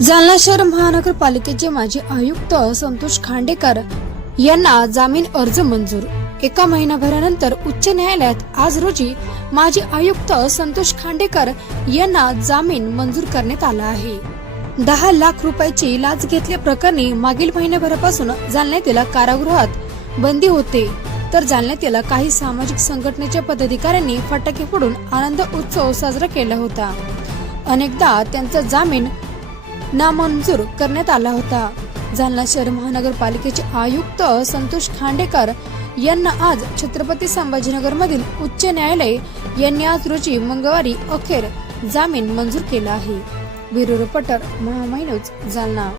जालना शहर महानगरपालिकेचे माजी आयुक्त संतोष खांडेकर यांना जामीन अर्ज मंजूर. एका महिनाभरानंतर उच्च न्यायालयात आज रोजी माजी आयुक्त संतोष खांडेकर यांना जामीन मंजूर करण्यात आला आहे. दहा लाख रुपयाची लाच घेतल्याप्रकरणी मागील महिन्याभरापासून जालन्यातील कारागृहात बंदी होते. तर जालन्यातील काही सामाजिक संघटनेच्या पदाधिकाऱ्यांनी फटाके फोडून आनंद उत्सव साजरा केला होता. अनेकदा त्यांचा जामीन नामंजूर करण्यात आला होता. जालना शहर महानगरपालिकेचे आयुक्त संतोष खांडेकर यांना आज छत्रपती संभाजीनगर मधील उच्च न्यायालय यांनी आज रोजी मंगळवारी अखेर जामीन मंजूर केला आहे. Bureau reporter Mahamai news Jalna.